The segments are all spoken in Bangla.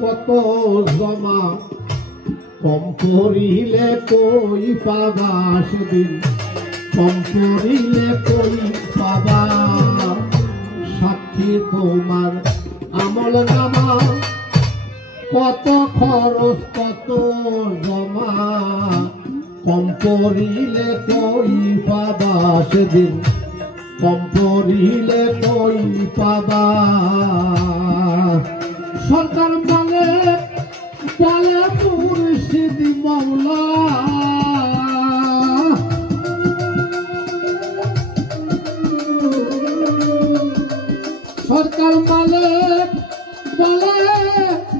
কত জমা কম করিলে কই পাবা সেদিন কম করিলে কই পাবা সাক্ষী তোমার আমল নামা কত খরচ কত জমা কম করিলে কই পাবা সেদিন কম করিলে কই পাবা সরকার বলে বলে মুর্শিদ মওলা সরকার মালিক বলে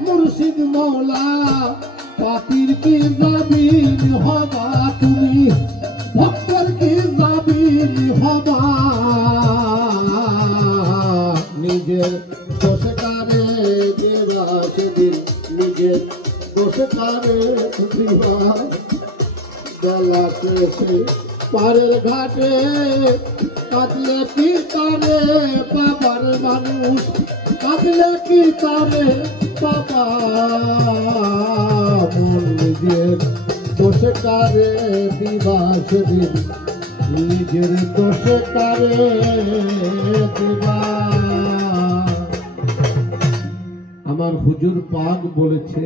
মুর্শিদ মওলা পাপির কি জামিন হবা তুমি ভক্তের কি জামিন হবা নিজের দোষে কারে দেবা সেদিন নিজের দোষে কারে দিবা বেলা শেষে পারের ঘাটে কাঁদলে কি কারে বাবার মানুষ কাঁদলে কি কারে বাবা মন নিজের দোষে কারে দিবা সেদিন নিজের দোষে কারে দিবা আমার হুজুর পাক বলেছে